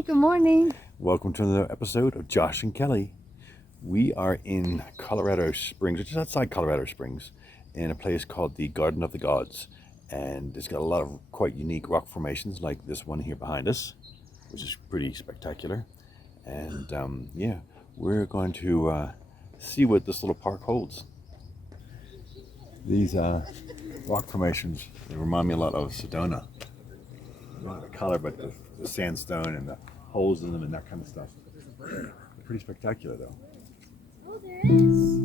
Hey, good morning. Welcome to another episode of Josh and Kelly. We are in Colorado Springs, which is outside Colorado Springs, in a place called the Garden of the Gods. And it's got a lot of quite unique rock formations like this one here behind us, which is pretty spectacular. And we're going to see what this little park holds. These rock formations, they remind me a lot of Sedona. Not the color, but the sandstone and the holes in them and that kind of stuff. Pretty spectacular, though. Oh, there is.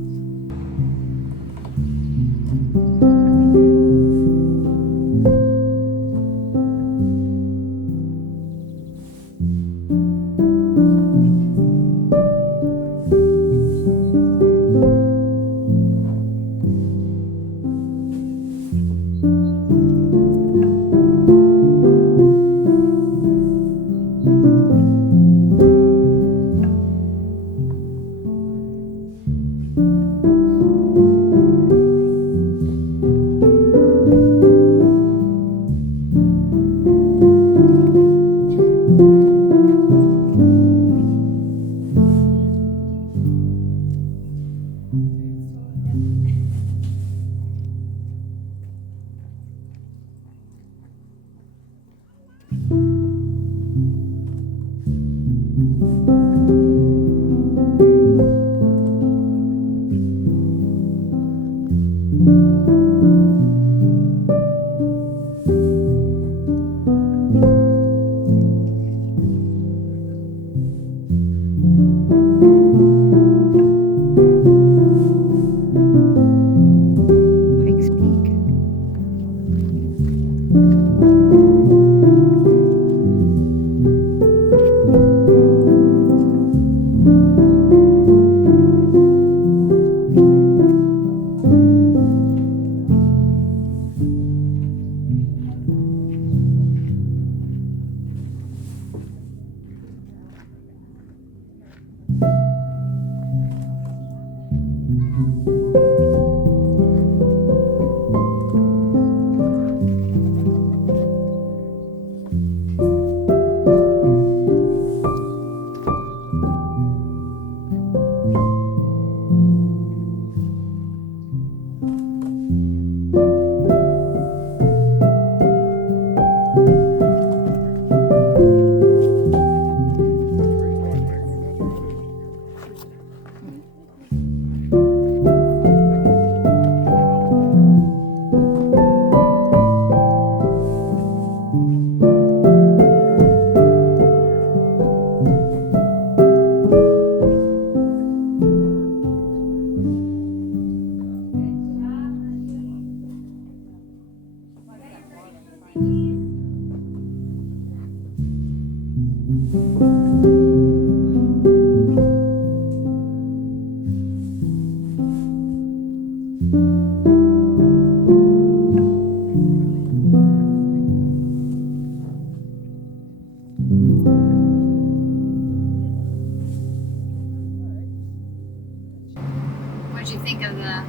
What'd you think of the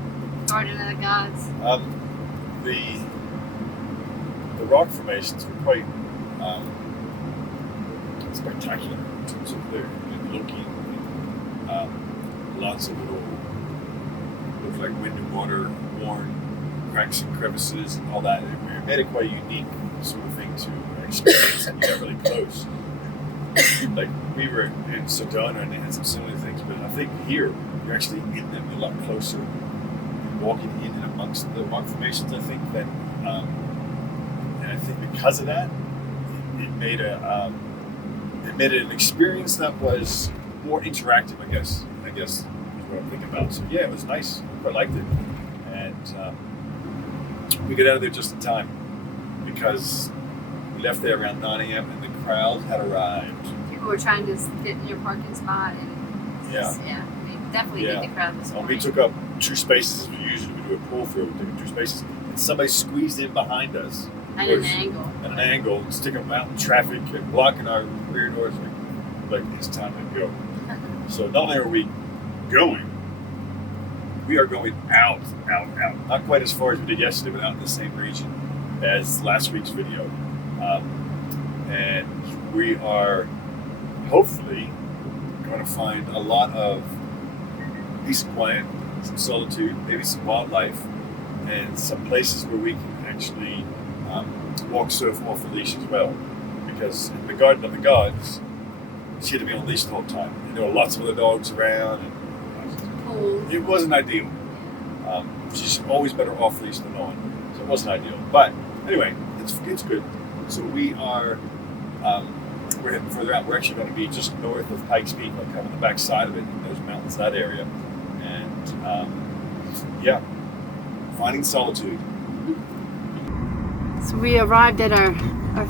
Garden of the Gods? The rock formations were quite spectacular in terms of their looking. Lots of little looked like wind and water worn cracks and crevices and all that. It made it quite a unique sort of thing to experience and get really close. Like we were in Sedona and they had some similar things, but I think here you're actually in them a lot closer, walking in and amongst the rock formations. I think that, and I think because of that, it made it an experience that was more interactive. I guess is what I'm thinking about. So yeah, it was nice. I quite liked it, and we got out of there just in time because we left there around 9 a.m. and the crowd had arrived. People were trying to get in your parking spot, and they definitely made the crowd this morning. We took up 2 spaces as we usually do a pull through. We took 2 spaces, and somebody squeezed in behind us at an angle. At an angle, and sticking them out in traffic and blocking our rear doors. Like it's time to go. So not only are we going, we are going out. Not quite as far as we did yesterday, but out in the same region as last week's video. And we are hopefully going to find a lot of peace and quiet, some solitude, maybe some wildlife, and some places where we can actually walk surf off the leash as well. Because in the Garden of the Gods, she had to be on a leash the whole time. And there were lots of other dogs around, and it wasn't ideal. She's always better off leash than on, so it wasn't ideal. But anyway, it's good. So we are we're heading further out. We're actually going to be just north of Pikes Peak, like kind of the back side of it, in those mountains, that area, and yeah, finding solitude. So we arrived at our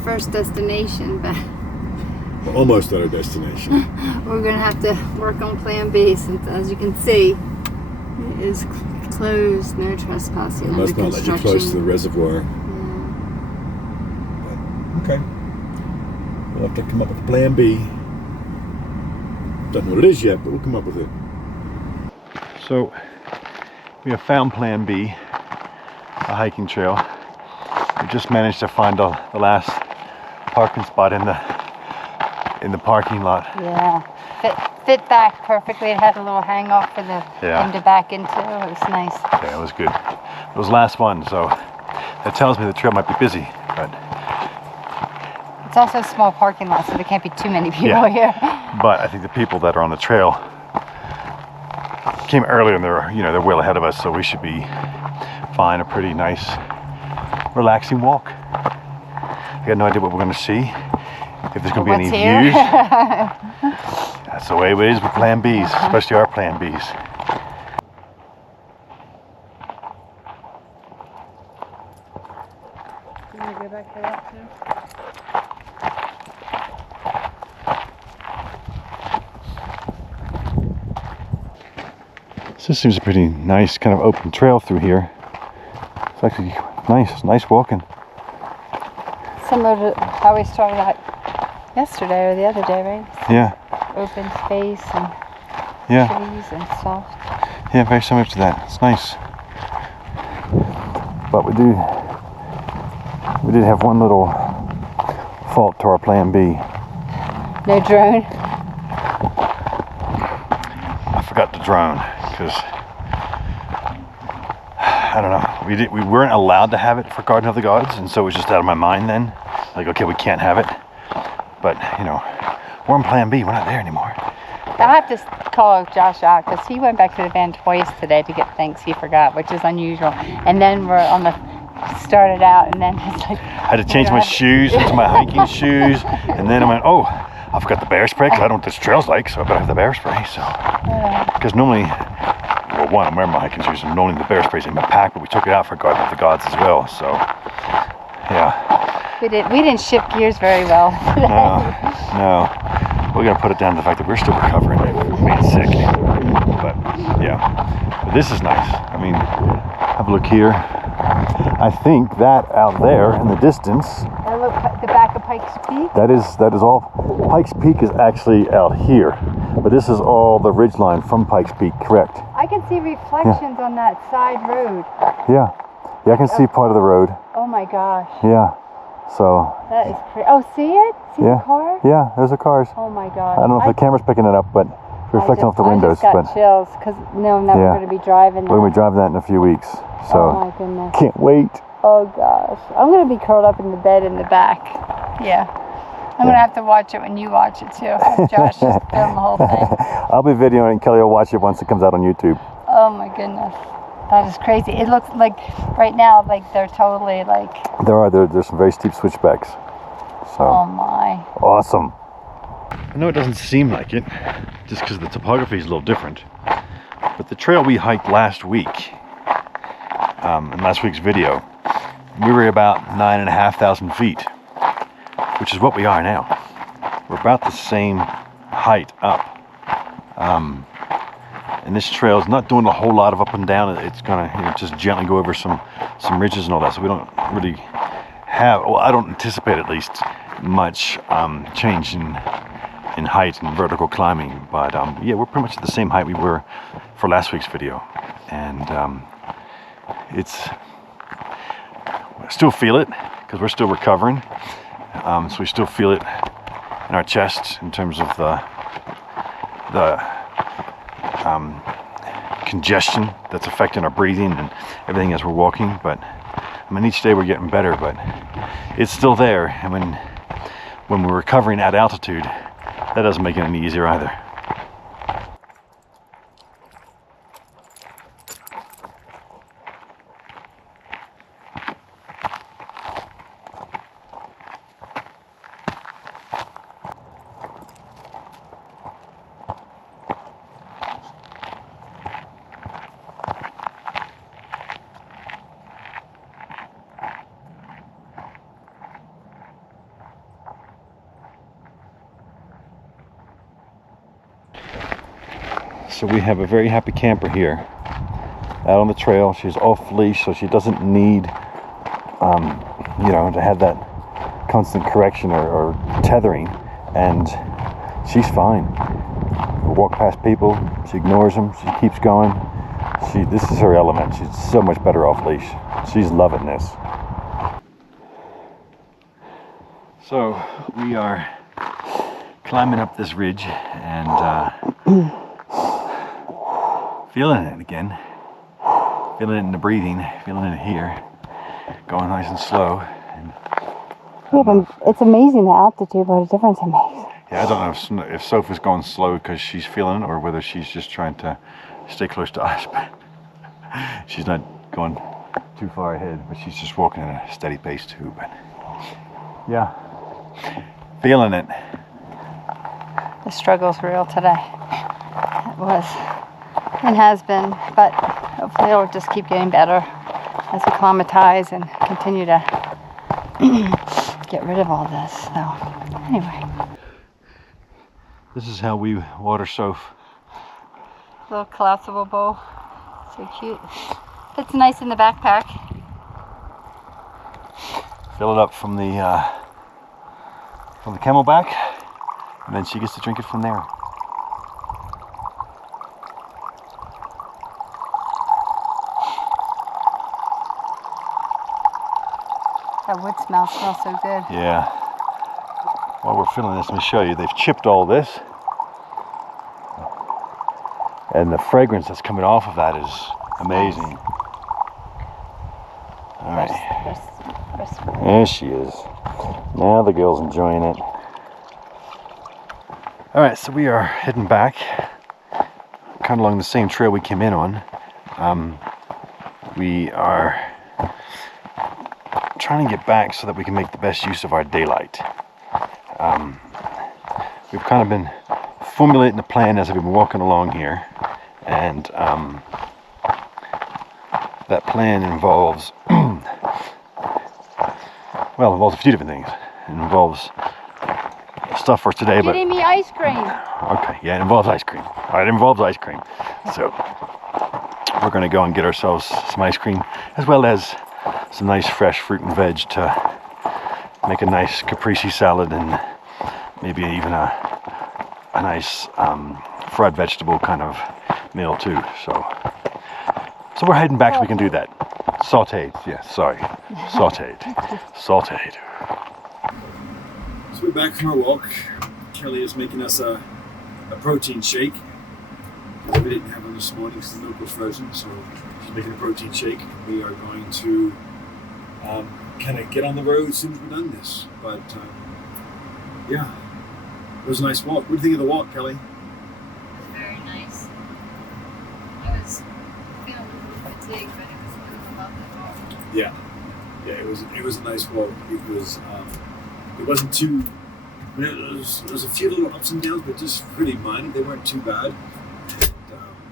first destination, but we're almost at our destination. We're going to have to work on Plan B, since, as you can see, it is closed, no trespassing. It must not let you close to the reservoir. Yeah. Okay. We'll have to come up with Plan B. Don't know what it is yet, but we'll come up with it. So, we have found Plan B, a hiking trail. We just managed to find the last parking spot in the parking lot. Yeah, fit back perfectly. It had a little hang off for them to back into. It was nice. Yeah, it was good. It was the last one, so that tells me the trail might be busy, but it's also a small parking lot, so there can't be too many people here. But I think the people that are on the trail came earlier, and they're well ahead of us, so we should be fine. A pretty nice, relaxing walk. I got no idea what we're going to see. If there's going to be any views. That's the way it is with Plan Bs, especially our Plan Bs. You want to go back to that too? So this seems a pretty nice kind of open trail through here. It's actually nice walking. Similar to how we started out yesterday or the other day, right? Yeah. Open space and trees and soft. Yeah, very similar to that. It's nice. But we did have one little fault to our Plan B. No drone. I forgot the drone because I don't know. We weren't allowed to have it for Garden of the Gods, and so it was just out of my mind then. Like, okay, we can't have it. But, we're on Plan B. We're not there anymore. I'll have to call Josh out because he went back to the van twice today to get things he forgot, which is unusual. And then we're started out, and then it's like... I had to change my shoes into my hiking shoes, and then I went, oh, I forgot the bear spray because I don't know what this trail's like, so I better have the bear spray. So, because normally, well, one, I'm wearing my hiking shoes, and normally the bear spray's in my pack, but we took it out for Garden of the Gods as well. So, yeah. We didn't shift gears very well today. No. We're gonna put it down to the fact that we're still recovering from being sick. But yeah, but this is nice. I mean, have a look here. I think that out there in the distance. That look the back of Pikes Peak. That is all. Pikes Peak is actually out here, but this is all the ridgeline from Pikes Peak. Correct. I can see reflections on that side road. Yeah, I can see part of the road. Oh my gosh. Yeah. So. That is crazy. Oh, see it? See the car? Yeah, there's the cars. Oh my gosh. I don't know if the camera's picking it up, but it's reflecting off the windows. I just got chills because I'm never going to be driving that. We're going to be driving that in a few weeks. So. Oh my goodness. Can't wait. Oh gosh. I'm going to be curled up in the bed in the back. Yeah. I'm going to have to watch it when you watch it too. Josh just film the whole thing. I'll be videoing it and Kelly will watch it once it comes out on YouTube. Oh my goodness. That is crazy. It looks like right now, like they're totally like... There's some very steep switchbacks. So. Oh my. Awesome. I know it doesn't seem like it, just because the topography is a little different. But the trail we hiked last week, in last week's video, we were about 9,500 feet, which is what we are now. We're about the same height up. And this trail is not doing a whole lot of up and down. It's gonna just gently go over some ridges and all that. So we don't really have, well, I don't anticipate at least much change in height and vertical climbing. But yeah, we're pretty much at the same height we were for last week's video. And I still feel it because we're still recovering. So we still feel it in our chest in terms of the congestion that's affecting our breathing and everything as we're walking. But I mean, each day we're getting better, but it's still there. And when we're recovering at altitude, that doesn't make it any easier either. So we have a very happy camper here out on the trail. She's off leash, so she doesn't need, you know, to have that constant correction or tethering, and she's fine. We walk past people, she ignores them, she keeps going. This is her element. She's so much better off leash. She's loving this. So we are climbing up this ridge and feeling it again. Feeling it in the breathing, feeling it here. Going nice and slow. And, yeah, but it's amazing the altitude, what a difference it makes. yeah, I don't know if Sophie's going slow because she's feeling it or whether she's just trying to stay close to us. But she's not going too far ahead, but she's just walking at a steady pace too. But yeah, feeling it. The struggle's real today. It was and has been, but hopefully it'll just keep getting better as we acclimatize and continue to get rid of all this. So anyway, this is how we water Soph. little collapsible bowl, so cute. Fits nice in the backpack. Fill it up from the camelback, and then she gets to drink it from there. That wood smell smells so good. Yeah. While we're filling this, let me show you. They've chipped all this. And the fragrance that's coming off of that is amazing. All right. There she is. Now the girl's enjoying it. All right, so we are heading back, kind of along the same trail we came in on. We are trying to get back so that we can make the best use of our daylight. We've kind of been formulating a plan as we've been walking along here, and that plan involves well, it involves a few different things. It involves stuff for today, but Getting me ice cream. okay, yeah, it involves ice cream. All right, it involves ice cream. So we're going to go and get ourselves some ice cream, as well as some nice fresh fruit and veg to make a nice caprese salad, and maybe even a nice fried vegetable kind of meal too. So we're heading back so we can do that. Sauteed, yes, sorry. Sauteed. Sauteed. So we're back from our walk. Kelly is making us a protein shake. We didn't have one this morning because the milk was frozen, so she's making a protein shake. We are going to kind of get on the road as soon as we're done this. But yeah, it was a nice walk. What do you think of the walk, Kelly? It was very nice. I was feeling a little fatigued, but it was a lovely walk. Yeah, it was a nice walk. It wasn't too. I mean, there was a few little ups and downs, but just really minor. They weren't too bad. And,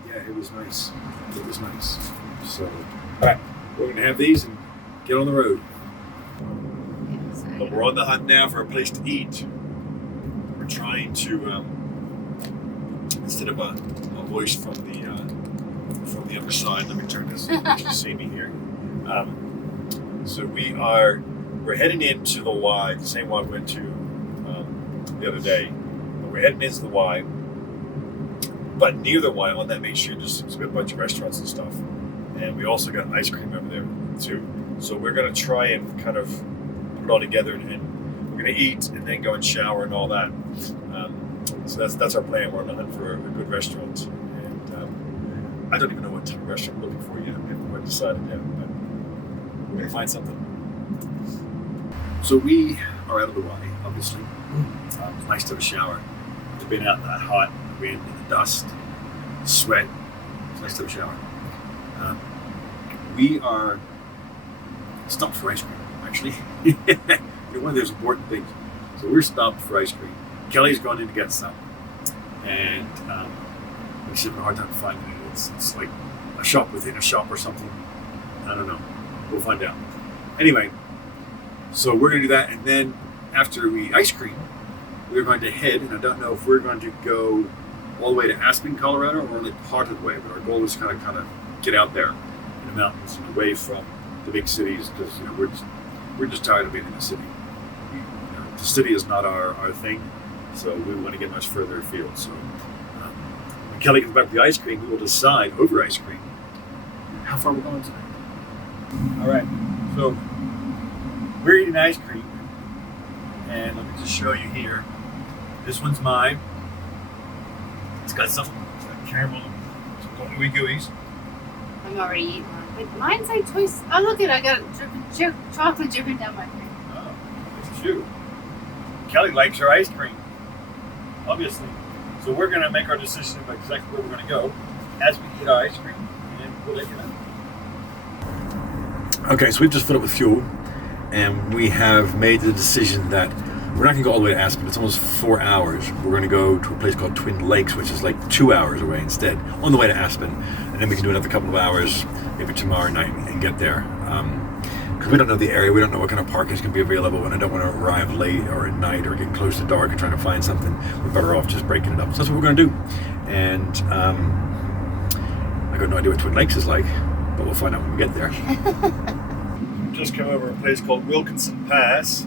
yeah, it was nice. It was nice. So, all right, we're gonna have these and get on the road. But we're on the hunt now for a place to eat. We're trying to, instead of a voice from the other side. Let me turn this so you can see me here. So we're heading into the Y, the same Y we went to the other day. But we're heading into the Y, but near the Y on that main street, there's a bunch of restaurants and stuff, and we also got ice cream over there too. So we're gonna try and kind of put it all together, and we're gonna eat and then go and shower and all that. So that's our plan. We're on the hunt for a good restaurant, and I don't even know what type of restaurant we're looking for yet. We haven't quite decided yet, but we're gonna find something. So we are out of the way, obviously. It's nice to have a shower. We've been out that hot, the wind, the dust, the sweat. It's nice to have a shower. We are stopped for ice cream, actually. One of those important things. So we're stopped for ice cream. Kelly's gone in to get some. And she's having a hard time finding it. It's like a shop within a shop or something. I don't know. We'll find out. Anyway, so we're going to do that. And then after we eat ice cream, we're going to head, and I don't know if we're going to go all the way to Aspen, Colorado, or only part of the way. But our goal is kind of get out there in the mountains and away from the big cities, because we're just tired of being in the city. The city is not our thing, so we want to get much further afield. So when Kelly comes back with the ice cream, we will decide over ice cream how far we're going tonight. All right, so we're eating ice cream, and let me just show you here. This one's mine. It's got some caramel, some gooey gooeys. I'm already eating one. But mine's like twice. Oh, look at it. I got chocolate dripping down my face. Oh, it's cute. Kelly likes her ice cream, obviously. So we're going to make our decision about exactly where we're going to go as we eat our ice cream, and we'll let you know. Okay, so we've just filled up with fuel, and we have made the decision that we're not going to go all the way to Aspen. It's almost 4 hours. We're going to go to a place called Twin Lakes, which is like 2 hours away instead, on the way to Aspen. And then we can do another couple of hours, maybe tomorrow night, and get there. Because we don't know the area. We don't know what kind of parking is going to be available, and I don't want to arrive late or at night or get close to dark and trying to find something. We're better off just breaking it up. So that's what we're going to do. And I got no idea what Twin Lakes is like, but we'll find out when we get there. We've just come over a place called Wilkinson Pass.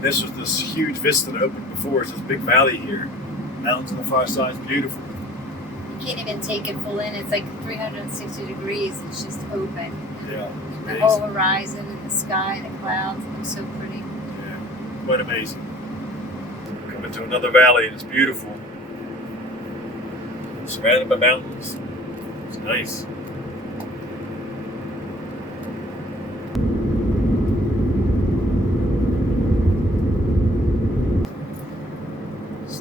This was this huge vista that opened before. It's this big valley here. Mountains on the far side. It's beautiful. You can't even take it full in. It's like 360 degrees. It's just open. Yeah. The whole horizon and the sky and the clouds. It looks so pretty. Yeah. Quite amazing. Coming to another valley, and it's beautiful. Surrounded by mountains. It's nice.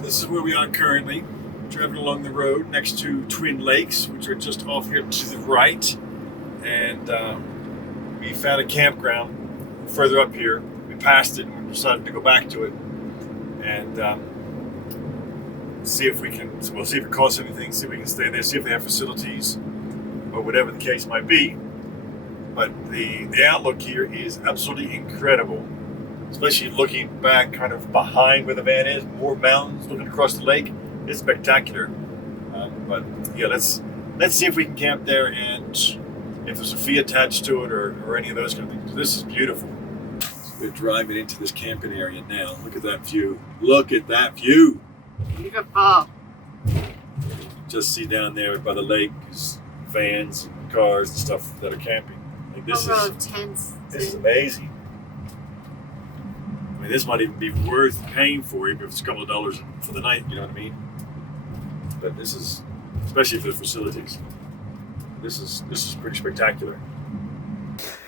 This is where we are currently, driving along the road next to Twin Lakes, which are just off here to the right. And we found a campground further up here. We passed it and we decided to go back to it and see if we can, we'll see if it costs anything, see if we can stay there, see if they have facilities or whatever the case might be. But the outlook here is absolutely incredible. Especially looking back kind of behind where the van is, more mountains looking across the lake. It's spectacular. But yeah, let's see if we can camp there and if there's a fee attached to it or any of those kind of things. This is beautiful. So we're driving into this camping area now. Look at that view. Look at that view. Beautiful. Just see down there by the lake is vans and cars and stuff that are camping. Like this A row of tents. This is amazing. I mean, this might even be worth paying for, even if it's a couple of dollars for the night, you know what I mean? But this is, especially for the facilities, this is pretty spectacular.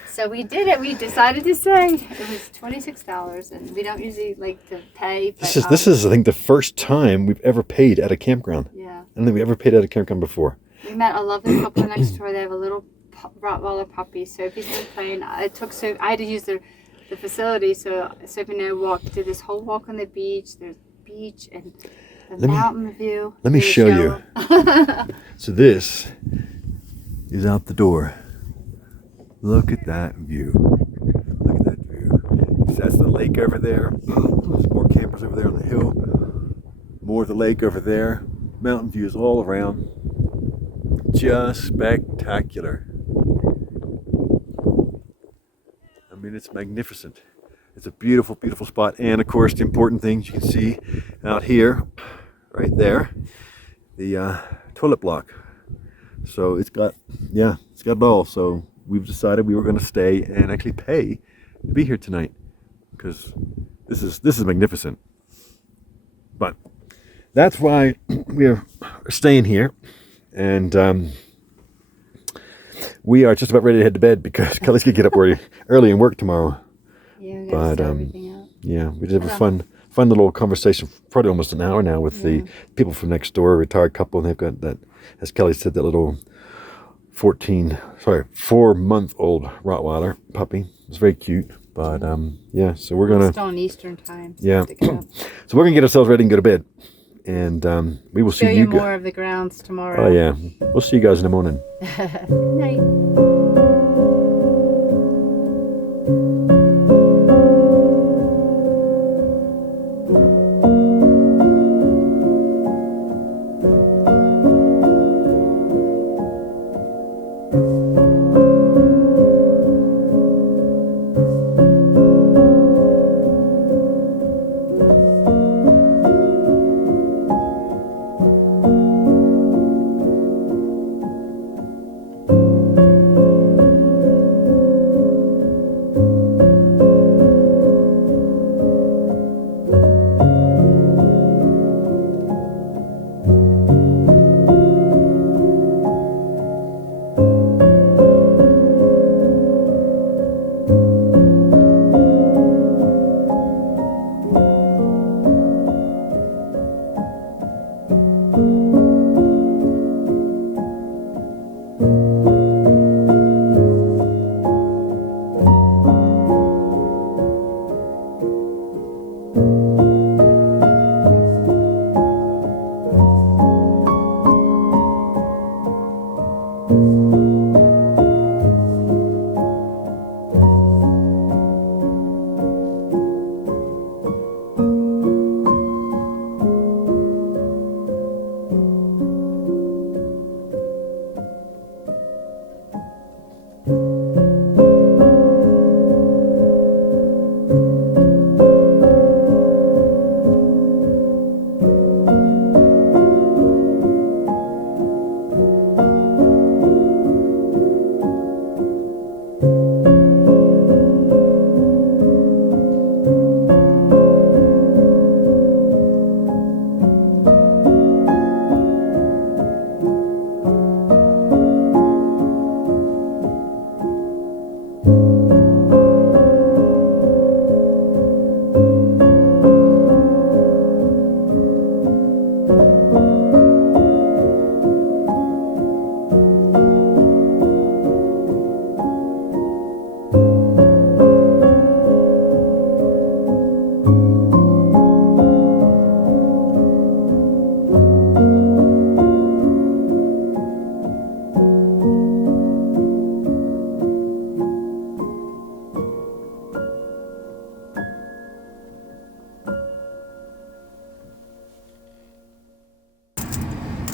So we did it. We decided to stay. It was $26, and we don't usually like to pay. But, This is I think the first time we've ever paid at a campground. Yeah. I don't think we ever paid at a campground before. We met a lovely couple next door. They have a little Rottweiler puppy. Sophie's been playing. I had to use the facility, so Sophie and I walked through this whole walk on the beach. There's beach and the mountain view. Let me show you. So this is out the door. Look at that view. Look at that view. That's the lake over there. There's more campers over there on the hill. More of the lake over there. Mountain views all around. Just spectacular. I mean, it's magnificent. It's a beautiful, beautiful spot. And of course, the important things you can see out here, right there, the toilet block. So it's got it all. So we've decided we were going to stay and actually pay to be here tonight, because This is magnificent. But that's why we're staying here, and we are just about ready to head to bed because Kelly's gonna get up early and work tomorrow. Yeah, we But, gotta start everything out. Yeah, we did have a fun little conversation, probably almost an hour now, with the people from next door, a retired couple, and they've got that, as Kelly said, that little 4-month-old Rottweiler puppy. It's very cute. But yeah, so we're gonna Still on Eastern time. So yeah, have to get up. so we're gonna get ourselves ready and go to bed, and we will Show see you you more guys. of the grounds tomorrow. Oh yeah, we'll see you guys in the morning. Good night.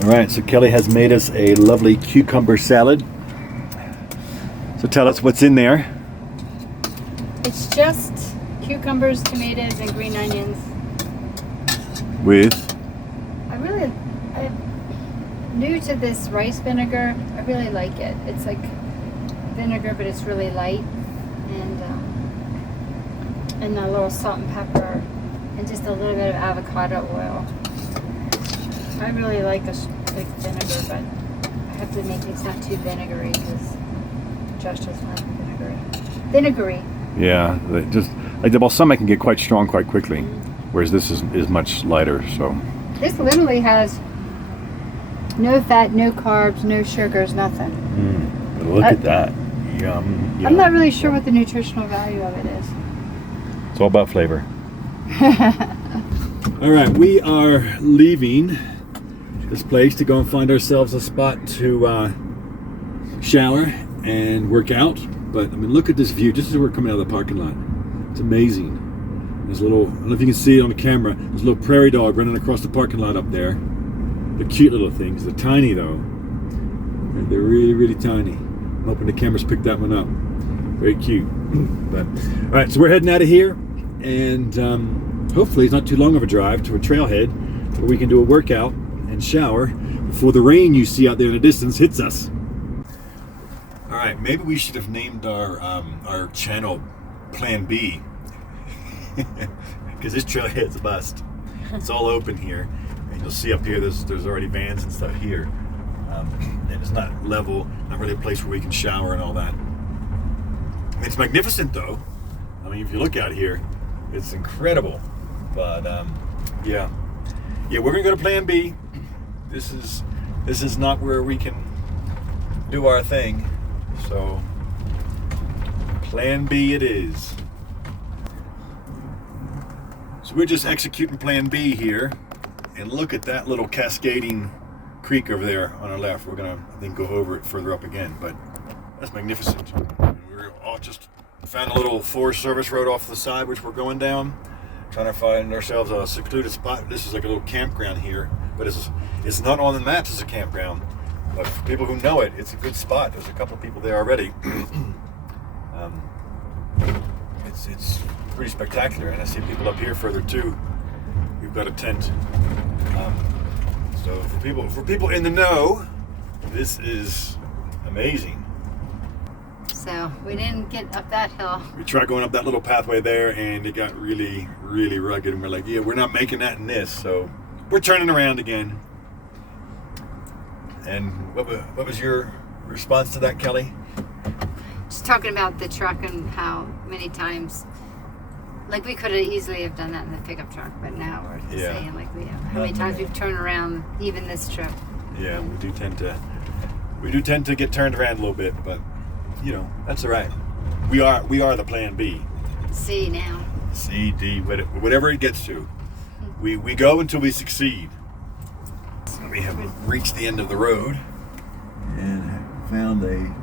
All right, so Kelly has made us a lovely cucumber salad. So tell us what's in there. It's just cucumbers, tomatoes, and green onions. With I'm new to this rice vinegar. I really like it. It's like vinegar, but it's really light, and a little salt and pepper, and just a little bit of avocado oil. I really like a thick vinegar, but I have to make it's not too vinegary because Josh doesn't like vinegary. Vinegary. yeah, just like the balsamic can get quite strong quite quickly, whereas this is much lighter. So This literally has no fat, no carbs, no sugars, nothing. but look at that, yum. I'm not really sure what the nutritional value of it is. It's all about flavor. All right, we are leaving this place to go and find ourselves a spot to shower and work out. But I mean, look at this view just as we're coming out of the parking lot. It's amazing. There's a little, I don't know if you can see it on the camera, there's a little prairie dog running across the parking lot up there. They're cute little things. They're tiny though. And they're really, really tiny. I'm hoping the cameras picked that one up. Very cute. But all right, so we're heading out of here, and hopefully it's not too long of a drive to a trailhead where we can do a workout and shower before the rain you see out there in the distance hits us. All right, maybe we should have named our channel Plan B. because this trailhead's a bust. It's all open here, and you'll see up here there's already vans and stuff here, and it's not level, not really a place where we can shower and all that. It's magnificent though. I mean, if you look out here, it's incredible. But yeah, we're gonna go to Plan B. This is not where we can do our thing, so Plan B it is. So we're just executing Plan B here, and look at that little cascading creek over there on our left. We're gonna, I think, go over it further up again, but that's magnificent. We're all just found a little Forest Service road off the side, which we're going down, trying to find ourselves a secluded spot. This is like a little campground here, but it's not on the maps as a campground. But for people who know it, it's a good spot. There's a couple of people there already. It's pretty spectacular, and I see people up here further too. We've got a tent. So for people in the know, this is amazing. So we didn't get up that hill. We tried going up that little pathway there, and it got really, really rugged. And we're like, yeah, we're not making that in this. So we're turning around again. And what was your response to that, Kelly? Just talking about the truck and how many times, like we could have easily have done that in the pickup truck, but now we're saying like how many times we've turned around even this trip. Yeah, we do tend to get turned around a little bit, but you know, that's all right. We are the Plan B. C now. C, D, whatever it gets to. We go until we succeed. We have reached the end of the road and found a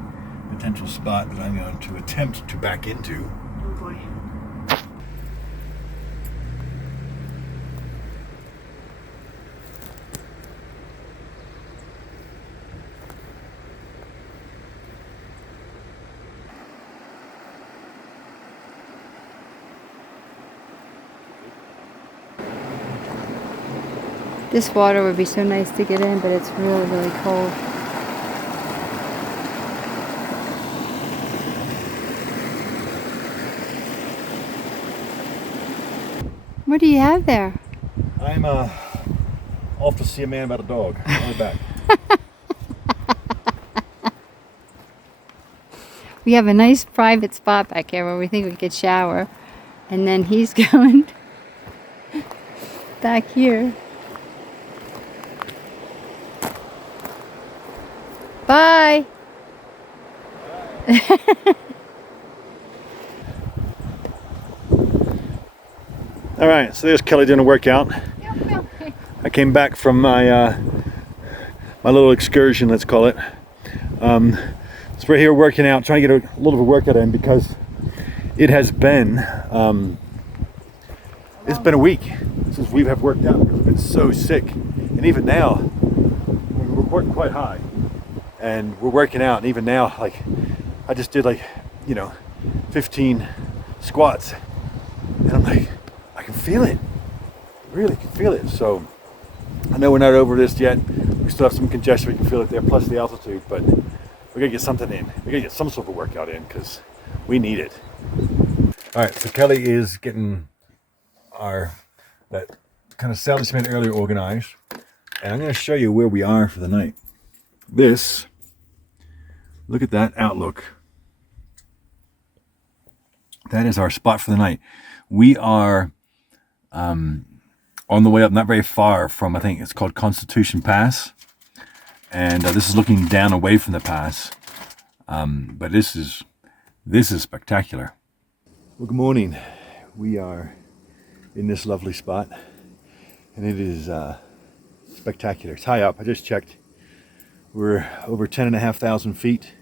potential spot that I'm going to attempt to back into. Oh boy. This water would be so nice to get in, but it's really, really cold. What do you have there? I'm off to see a man about a dog. I'll be back. We have a nice private spot back here where we think we could shower. And then he's going back here. Bye. All right, so there's Kelly doing a workout. I came back from my my little excursion, let's call it. So we're here working out, trying to get a little bit of workout in because it has been it's been a week since we have worked out because we've been so sick, and even now we're working quite high, and we're working out, and even now, like I just did 15 squats, and I'm like, I can feel it. I really can feel it. So I know we're not over this yet. We still have some congestion. We can feel it there, plus the altitude. But we gotta get something in. We gotta get some sort of workout in because we need it. All right. So Kelly is getting that kind of salvage cement earlier organized, and I'm going to show you where we are for the night. Look at that outlook. That is our spot for the night. We are on the way up, not very far from, I think it's called Constitution Pass. And this is looking down away from the pass. But this is spectacular. Well, good morning. We are in this lovely spot, and it is spectacular. It's high up. I just checked. We're over 10,500 feet,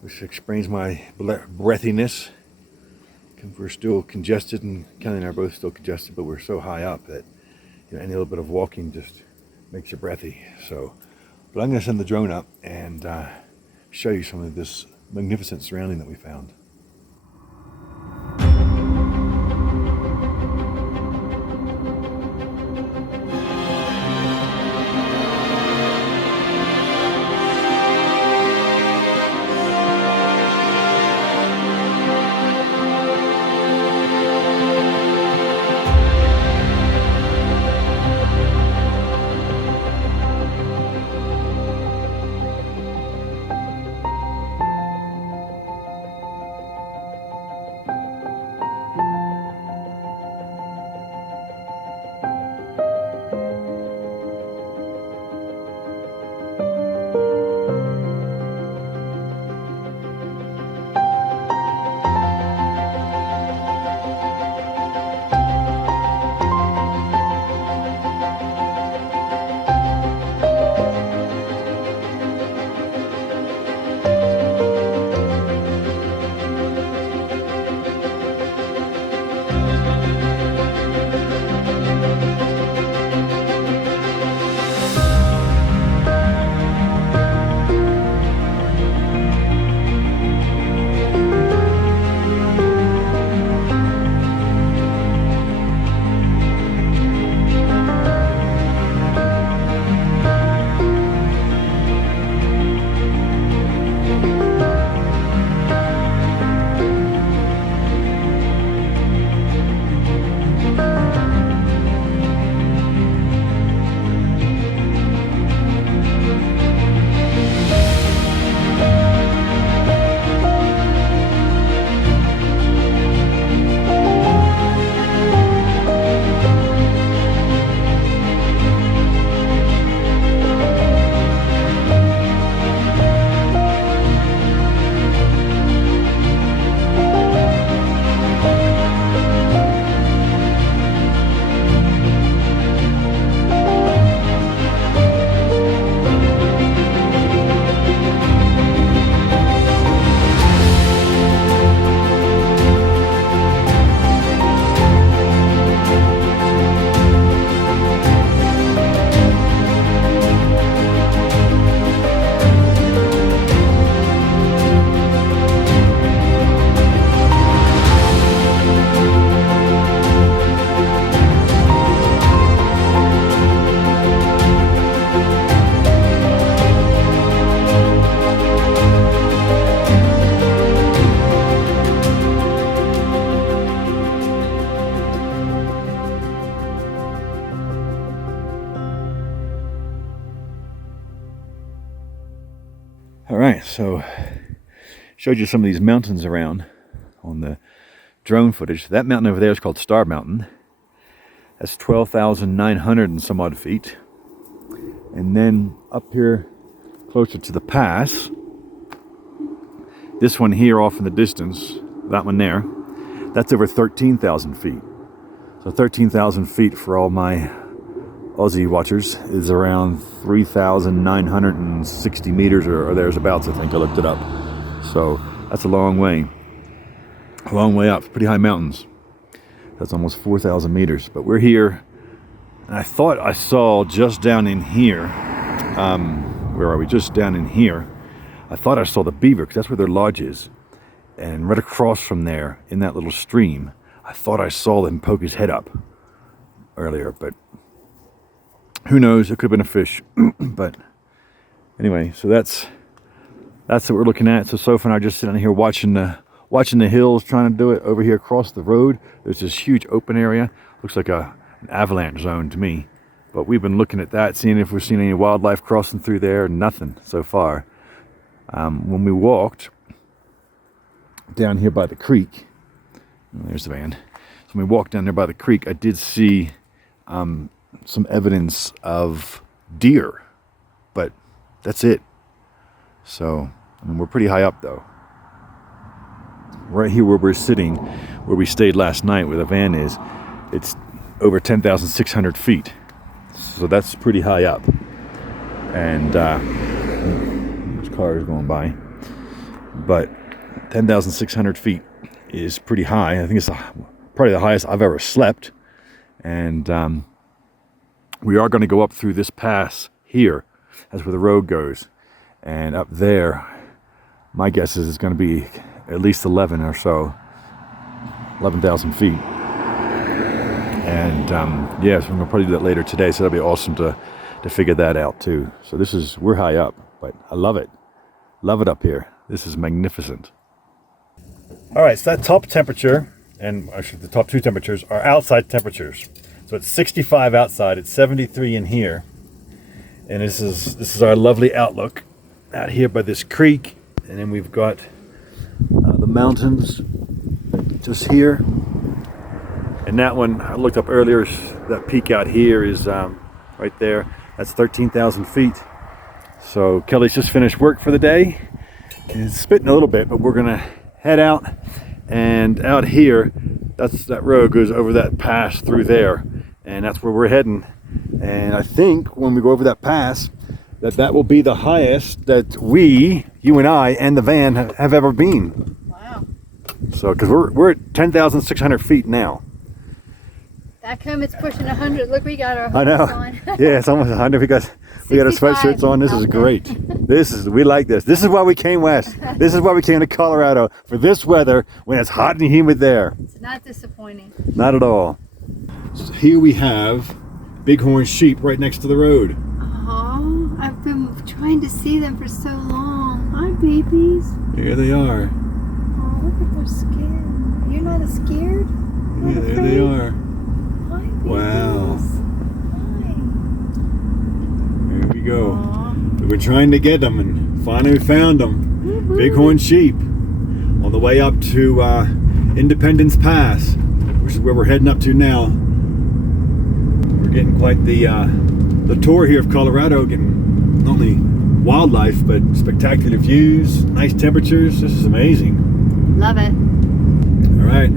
which explains my breathiness. We're still congested, and Kelly and I are both still congested, but we're so high up that any little bit of walking just makes you breathy. So, but I'm going to send the drone up and show you some of this magnificent surrounding that we found. All right, so showed you some of these mountains around on the drone footage. That mountain over there is called Star Mountain. That's 12,900 and some odd feet. And then up here closer to the pass, this one here off in the distance, that one there, that's over 13,000 feet. So 13,000 feet for all my Aussie watchers is around 3,960 meters or thereabouts, I think. I looked it up. So that's a long way up. Pretty high mountains. That's almost 4,000 meters. But we're here, and I thought I saw just down in here, where are we? Just down in here, I thought I saw the beaver, because that's where their lodge is. And right across from there, in that little stream, I thought I saw him poke his head up earlier, but who knows? It could have been a fish. But anyway, so that's what we're looking at. So Sophie and I are just sitting here watching the hills, trying to do it over here across the road. There's this huge open area. Looks like an avalanche zone to me. But we've been looking at that, seeing if we've seen any wildlife crossing through there. Nothing so far. When we walked down here by the creek, there's the van. So when we walked down there by the creek, I did see some evidence of deer, but that's it. So, I mean, we're pretty high up though. Right here where we're sitting, where we stayed last night, where the van is, it's over 10,600 feet. So that's pretty high up. And there's cars going by. But 10,600 feet is pretty high. I think it's probably the highest I've ever slept. And we are going to go up through this pass here. That's where the road goes. And up there, my guess is it's going to be at least 11,000 feet. And yes, we're going to probably do that later today. So that'll be awesome to figure that out too. So we're high up, but I love it. Love it up here. This is magnificent. All right, so that top temperature, and actually the top two temperatures, are outside temperatures. So it's 65 outside, it's 73 in here. And this is our lovely outlook out here by this creek. And then we've got the mountains just here. And that one, I looked up earlier, that peak out here is right there. That's 13,000 feet. So Kelly's just finished work for the day. He's spitting a little bit, but we're gonna head out. And out here, that road goes over that pass through there. And that's where we're heading. And I think when we go over that pass, that will be the highest that you and I, and the van have ever been. Wow. So, because we're at 10,600 feet now. Back home it's pushing 100. Look, we got our I know. on. Yeah, it's almost 100. We got our sweatshirts on. This is great. We like this. This is why we came west. This is why we came to Colorado, for this weather when it's hot and humid there. It's not disappointing. Not at all. So here we have bighorn sheep right next to the road. Oh, I've been trying to see them for so long. Hi, babies. Here they are. Oh, look at their skin. You're not scared? Yeah, there they are. Hi, babies. Wow. Hi. There we go. Aww. We were trying to get them, and finally we found them. Woo-hoo. Bighorn sheep on the way up to Independence Pass, which is where we're heading up to now. We're getting quite the tour here of Colorado, getting not only wildlife but spectacular views, nice temperatures. This is amazing. Love it. All right,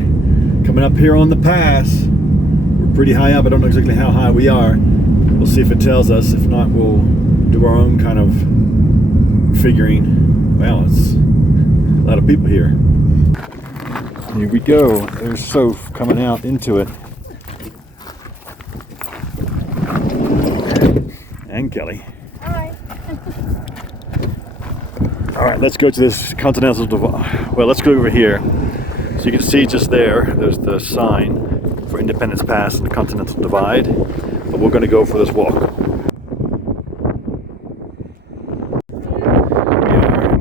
coming up here on the pass. We're pretty high up. I don't know exactly how high we are. We'll see if it tells us. If not, we'll do our own kind of figuring. Wow, it's a lot of people here. Here we go. There's Soph coming out into it. And Kelly. Hi. All right, let's go to this Continental Divide. Well, let's go over here. So you can see just there's the sign for Independence Pass and the Continental Divide. But we're going to go for this walk.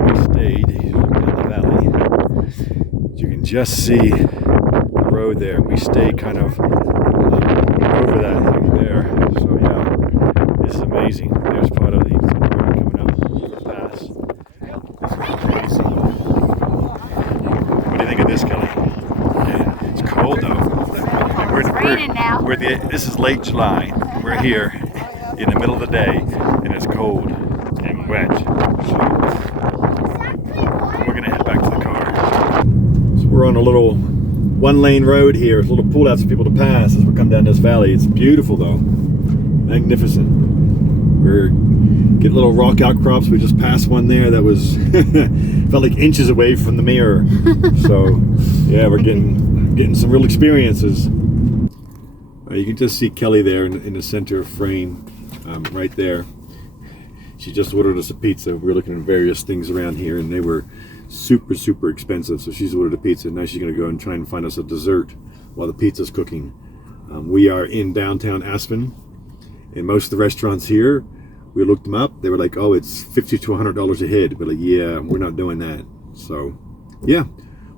We stayed down the valley. You can just see the road there. We stayed kind of over that thing there. So yeah, this is amazing. There's part of the road coming up the pass. This is late July. We're here in the middle of the day, and it's cold and wet. So we're gonna head back to the car. So we're on a little one-lane road here, a little pull-outs for people to pass as we come down this valley. It's beautiful though, magnificent. We're getting little rock outcrops. We just passed one there that was felt like inches away from the mirror. So yeah, we're getting some real experiences. You can just see Kelly there in the center frame, right there. She just ordered us a pizza. We were looking at various things around here, and they were super expensive. So she's ordered a pizza. Now she's going to go and try and find us a dessert while the pizza's cooking. We are in downtown Aspen, and most of the restaurants here, we looked them up. They were like, "Oh, it's $50 to $100 a head." We're like, "Yeah, we're not doing that." So, yeah,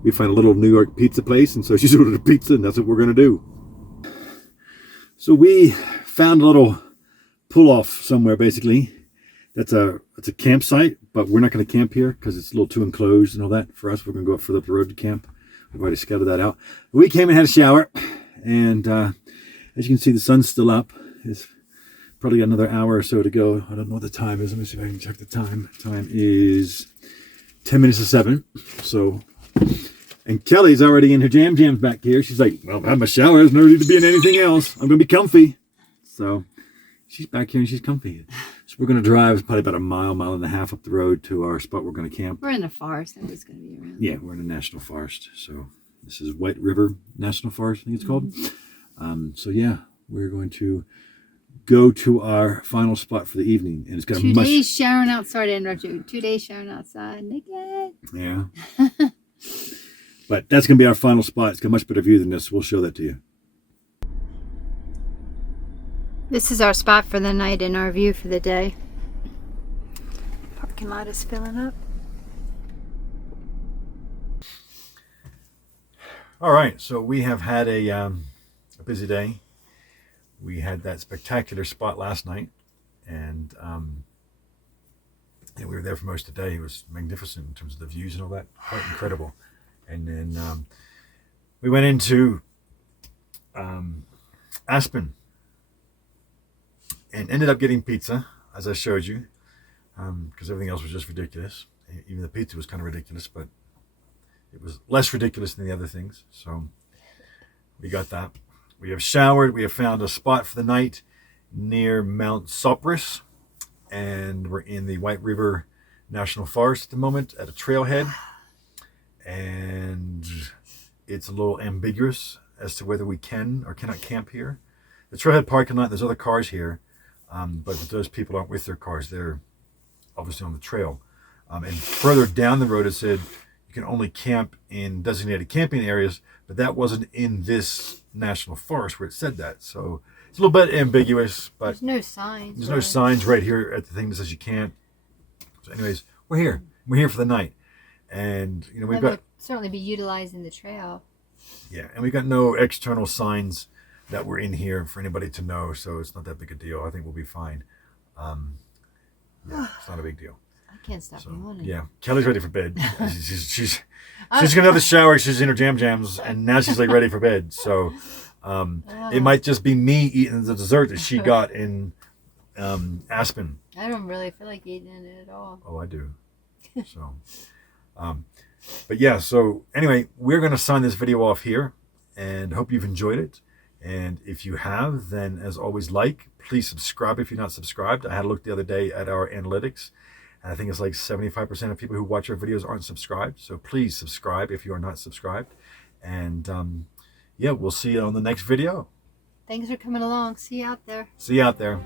we find a little New York pizza place, and so she's ordered a pizza, and that's what we're going to do. So we found a little pull-off somewhere, basically. It's a campsite, but we're not going to camp here because it's a little too enclosed and all that for us. We're going to go up further up the road to camp. We've already scouted that out. We came and had a shower, and as you can see, the sun's still up. It's probably got another hour or so to go. I don't know what the time is. Let me see if I can check the time. Time is 10 minutes to 7. So, and Kelly's already in her jams back here. She's like, "Well, I've had my shower. There's no need to be in anything else. I'm going to be comfy." So she's back here and she's comfy. So we're going to drive probably about a mile and a half up the road to our spot we're going to camp. We're in the forest. Nobody's going to be around. Yeah, we're in a national forest. So this is White River National Forest, I think it's called. So yeah, we're going to go to our final spot for the evening. And it's got 2 days showering outside. I interrupt you. 2 days showering outside. Naked. Yeah. But that's going to be our final spot. It's got a much better view than this. We'll show that to you. This is our spot for the night and our view for the day. Parking lot is filling up. All right, so we have had a busy day. We had that spectacular spot last night, and we were there for most of the day. It was magnificent in terms of the views and all that. Quite incredible. And then we went into Aspen and ended up getting pizza, as I showed you, because everything else was just ridiculous. Even the pizza was kind of ridiculous, but it was less ridiculous than the other things. So we got that. We have showered. We have found a spot for the night near Mount Sopris, and we're in the White River National Forest at the moment at a trailhead. And it's a little ambiguous as to whether we can or cannot camp here. The trailhead parking lot, there's other cars here, but those people aren't with their cars. They're obviously on the trail. And further down the road, it said you can only camp in designated camping areas, but that wasn't in this national forest where it said that. So it's a little bit ambiguous, but there's no signs. There's no signs right here at the thing that says you can't. So anyways, we're here. We're here for the night. And you know, we've got certainly be utilizing the trail. Yeah, and we got no external signs that we're in here for anybody to know, so it's not that big a deal. I think we'll be fine. Yeah, it's not a big deal. I can't stop yawning. Yeah, Kelly's ready for bed. she's gonna have the shower. She's in her jams, and now she's like ready for bed. So it might just be me eating the dessert that she got in Aspen. I don't really feel like eating it at all. Oh, I do. So. But yeah, so anyway, we're going to sign this video off here and hope you've enjoyed it. And if you have, then as always, please subscribe if you're not subscribed. I had a look the other day at our analytics, and I think it's like 75% of people who watch our videos aren't subscribed. So please subscribe if you are not subscribed. And yeah, we'll see you on the next video. Thanks for coming along. See you out there. See you out there.